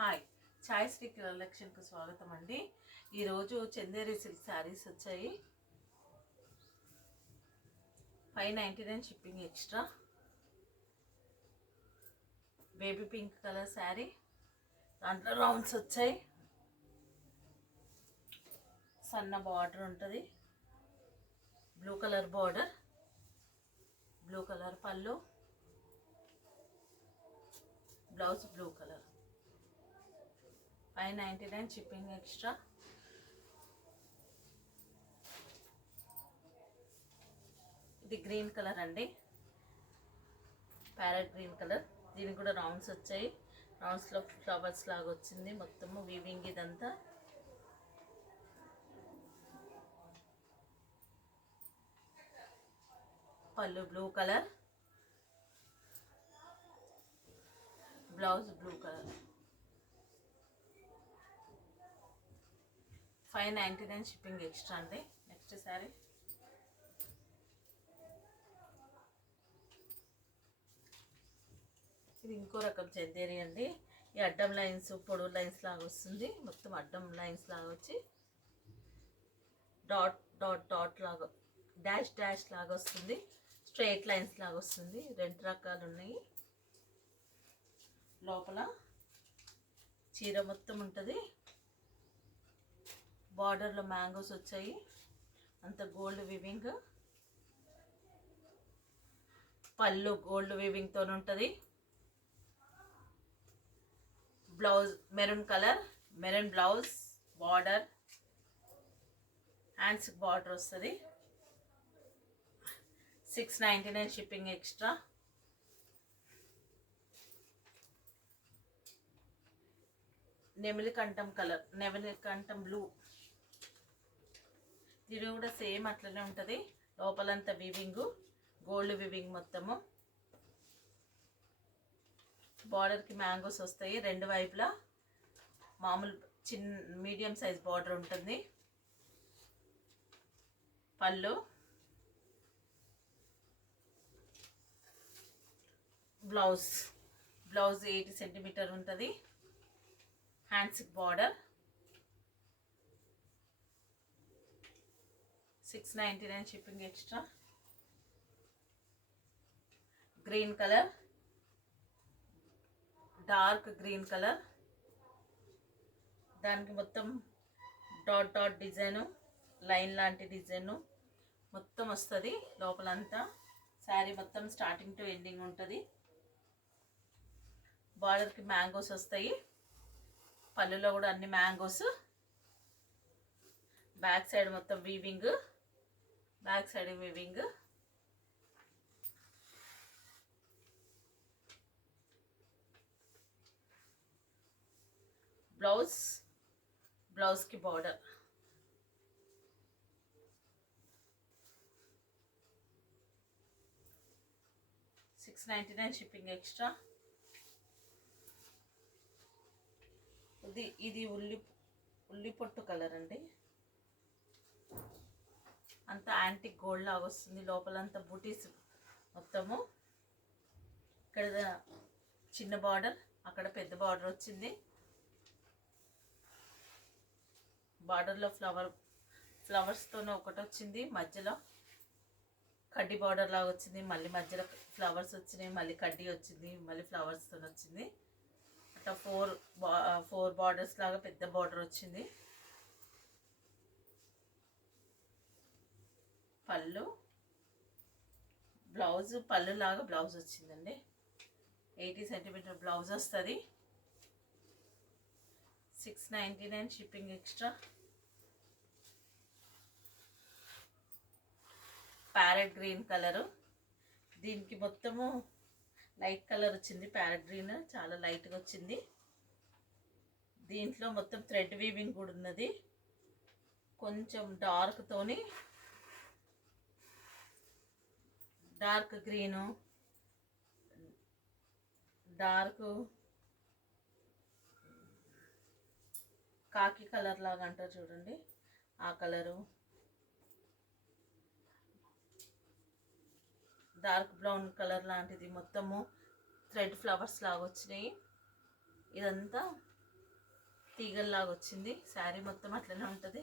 Hi, ఛాయ్ శ్రీ కలెక్షన్కు స్వాగతం అండి. ఈరోజు చందేరి సిల్క్ శారీస్ వచ్చాయి. 599 shipping extra. Baby pink colour sari, దాంట్లో రౌండ్స్ వచ్చాయి. సన్న బార్డర్ ఉంటుంది, blue colour border, blue colour పళ్ళు, blouse blue colour. 599 shipping extra. ఇది గ్రీన్ కలర్ అండి, ప్యారెట్ గ్రీన్ కలర్. దీనికి కూడా రౌండ్స్ వచ్చాయి. రౌండ్స్లో ఫ్లవర్స్ లాగా వచ్చింది, మొత్తము వీవింగ్ ఇదంతా. పళ్ళు blue colour, blouse blue colour. 599 shipping extra అండి. నెక్స్ట్ శారీ ఇది ఇంకో రకం చందేరి అండి. ఈ అడ్డం లైన్స్, పొడవు లైన్స్ లాగా వస్తుంది, మొత్తం అడ్డం లైన్స్ లాగా వచ్చి డాట్ డాట్ డాట్ లాగా, డాష్ డాష్ లాగా వస్తుంది, స్ట్రైట్ లైన్స్ లాగా వస్తుంది. రెండు రకాలు ఉన్నాయి. లోపల చీర మొత్తం ఉంటుంది. బార్డర్లో మ్యాంగోస్ వచ్చాయి, అంత గోల్డ్ వివింగ్. పళ్ళు గోల్డ్ వివింగ్తో ఉంటుంది. Blouse maroon colour, maroon blouse, border, hands border వస్తుంది. 699 షిప్పింగ్ ఎక్స్ట్రా. నెమిలికంఠం కలర్, నెమిలికంఠం బ్లూ. ఇది కూడా సేమ్ అట్లనే ఉంటుంది. లోపలంతా వివింగ్, గోల్డ్ వివింగ్ మొత్తము. బార్డర్కి మ్యాంగోస్ వస్తాయి రెండు వైపులా. మామూలు మీడియం సైజ్ బార్డర్ ఉంటుంది. పళ్ళు, బ్లౌజ్ 80 సెంటీమీటర్ ఉంటుంది. హ్యాండ్స్కి border. 699 shipping extra. Green colour, dark green colour. దానికి మొత్తం డాట్ డాట్ డిజైను, లైన్ లాంటి డిజైను మొత్తం వస్తుంది లోపలంతా. శారీ మొత్తం స్టార్టింగ్ టు ఎండింగ్ ఉంటుంది. బార్డర్కి మ్యాంగోస్ వస్తాయి. పళ్ళులో కూడా అన్ని మ్యాంగోస్. బ్యాక్ సైడ్ మొత్తం వీవింగ్, బ్యాక్ సైడ్ వీవింగ్. బ్లౌజ్కి బార్డర్. 699 shipping extra. ఇది ఉల్లి పొట్టు కలర్ అండి. అంతా యాంటిక్ గోల్డ్ లాగా వస్తుంది. లోపలంతా బూటీస్ మొత్తము. ఇక్కడ చిన్న బార్డర్, అక్కడ పెద్ద బార్డర్ వచ్చింది. బార్డర్లో ఫ్లవర్స్తోనే ఒకటి వచ్చింది. మధ్యలో కడ్డీ బార్డర్ లాగా వచ్చింది. మళ్ళీ మధ్యలో ఫ్లవర్స్ వచ్చినాయి, మళ్ళీ కడ్డీ వచ్చింది, మళ్ళీ ఫ్లవర్స్తో వచ్చింది. అట్లా ఫోర్ బార్డర్స్ లాగా పెద్ద బార్డర్ వచ్చింది. పళ్ళు, బ్లౌజ్ పళ్ళు లాగా బ్లౌజ్ వచ్చిందండి. 80 సెంటీమీటర్ బ్లౌజ్ వస్తుంది. 699 shipping extra. Parrot green colour. దీనికి మొత్తము లైట్ కలర్ వచ్చింది. ప్యారెట్ గ్రీన్ చాలా లైట్గా వచ్చింది. దీంట్లో మొత్తం థ్రెడ్ వీవింగ్ కూడా ఉన్నది. కొంచెం డార్క్తోని, dark green, dark khaki colour లాగా అంటారు చూడండి, ఆ కలరు, డార్క్ బ్రౌన్ కలర్ లాంటిది మొత్తము థ్రెడ్ ఫ్లవర్స్ లాగా వచ్చినాయి. ఇదంతా తీగల్లాగా వచ్చింది. శారీ మొత్తం అట్లనే ఉంటుంది.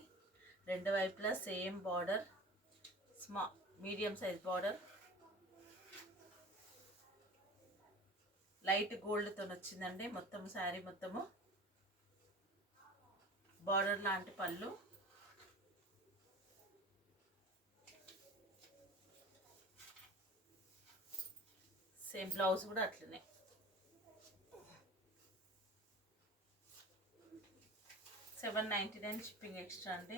రెండు వైపులా same border, medium size border, light గోల్డ్తో వచ్చిందండి. మొత్తం శారీ మొత్తము బార్డర్ లాంటి పళ్ళు, సేమ్ బ్లౌజ్ కూడా అట్లనే. $7.99 షిప్పింగ్ ఎక్స్ట్రా అండి.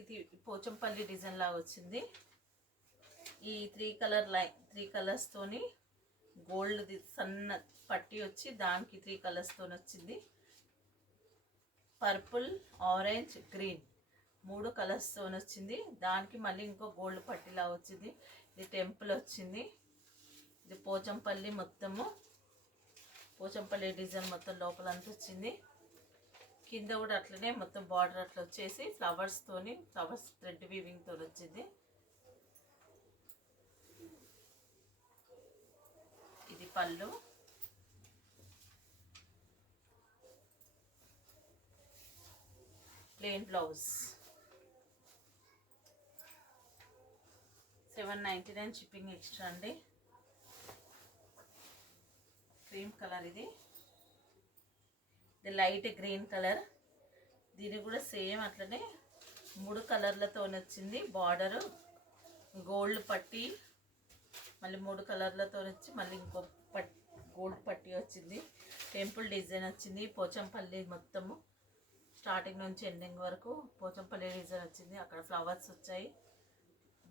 ఇది పోచంపల్లి డిజైన్ లాగా వచ్చింది. ఈ త్రీ కలర్స్తోని గోల్డ్ సన్న పట్టి వచ్చి దానికి 3 కలర్స్తో వచ్చింది. పర్పుల్, ఆరెంజ్, గ్రీన్ 3 కలర్స్తో వచ్చింది. దానికి మళ్ళీ ఇంకో గోల్డ్ పట్టిలా వచ్చింది. ఇది టెంపుల్ వచ్చింది. ఇది పోచంపల్లి మొత్తము, పోచంపల్లి డిజైన్ మొత్తం లోపలంతా వచ్చింది. కింద కూడా అట్లనే మొత్తం బార్డర్ అట్లా వచ్చేసి ఫ్లవర్స్ థ్రెడ్ వీవింగ్ తో వచ్చింది. ఇది పళ్ళు, ప్లెయిన్ బ్లౌజ్. $7.99 షిప్పింగ్ ఎక్స్ట్రా అండి. క్రీమ్ కలర్ ఇది లైట్ గ్రీన్ కలర్. దీని కూడా సేమ్ అట్లనే 3 కలర్లతో వచ్చింది. బార్డరు గోల్డ్ పట్టి, మళ్ళీ 3 కలర్లతో వచ్చి మళ్ళీ ఇంకో గోల్డ్ పట్టి వచ్చింది. టెంపుల్ డిజైన్ వచ్చింది. పోచంపల్లి మొత్తము స్టార్టింగ్ నుంచి ఎండింగ్ వరకు పోచంపల్లి డిజైన్ వచ్చింది. అక్కడ ఫ్లవర్స్ వచ్చాయి.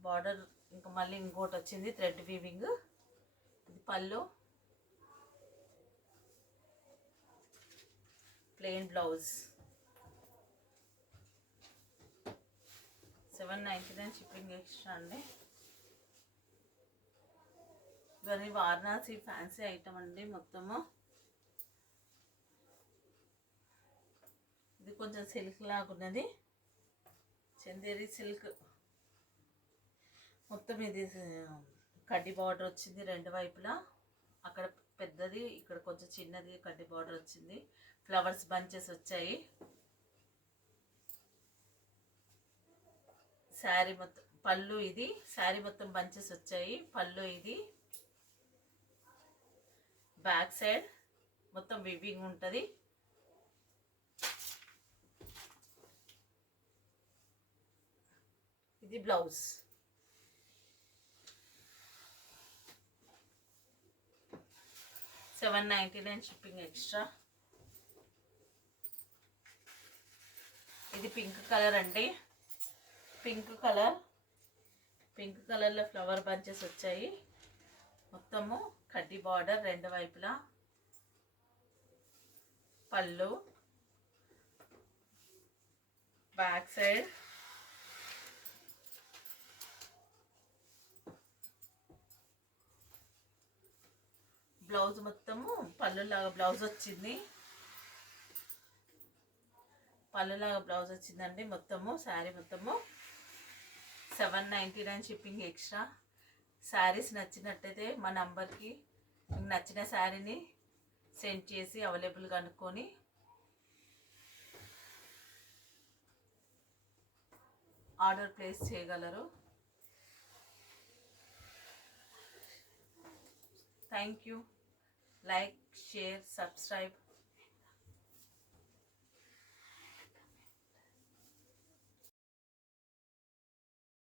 బార్డర్ ఇంకా మళ్ళీ ఇంకోటి వచ్చింది థ్రెడ్ వీవింగ్. ఇది పళ్ళు, ప్లెయిన్ బ్లౌజ్. $7.99 షిప్పింగ్ ఎక్స్ట్రా అండి. ఇవన్నీ వారణాసి ఫ్యాన్సీ ఐటమ్ అండి మొత్తము. ఇది కొంచెం సిల్క్ లాగా ఉన్నది, చందేరి సిల్క్. మొత్తం ఇది కడ్డీ బార్డర్ వచ్చింది 2 వైపులా. అక్కడ పెద్దది, ఇక్కడ కొంచెం చిన్నది కడ్డీ బార్డర్ వచ్చింది. ఫ్లవర్స్ బంచెస్ వచ్చాయి. శారీ మొత్తం పళ్ళు ఇది. శారీ మొత్తం బంచెస్ వచ్చాయి. పళ్ళు ఇది. బ్యాక్ సైడ్ మొత్తం వివింగ్ ఉంటుంది. ఇది బ్లౌజ్. $7.99 shipping extra. ఇది పింక్ కలర్ అండి. పింక్ కలర్లో ఫ్లవర్ బంచెస్ వచ్చాయి. మొత్తము కడ్డీ బార్డర్ 2 వైపులా. పళ్ళు, బ్యాక్ సైడ్ బ్లౌజ్ మొత్తము పళ్ళులాగా బ్లౌజ్ వచ్చింది. పళ్ళులాగా బ్లౌజ్ వచ్చిందండి మొత్తము. శారీ మొత్తము $7.99 షిప్పింగ్ ఎక్స్ట్రా. శారీస్ నచ్చినట్టయితే మా నంబర్కి మీకు నచ్చిన శారీని సెండ్ చేసి అవైలబుల్గా అనుకొని ఆర్డర్ ప్లేస్ చేయగలరు. Thank you. Like, share, subscribe.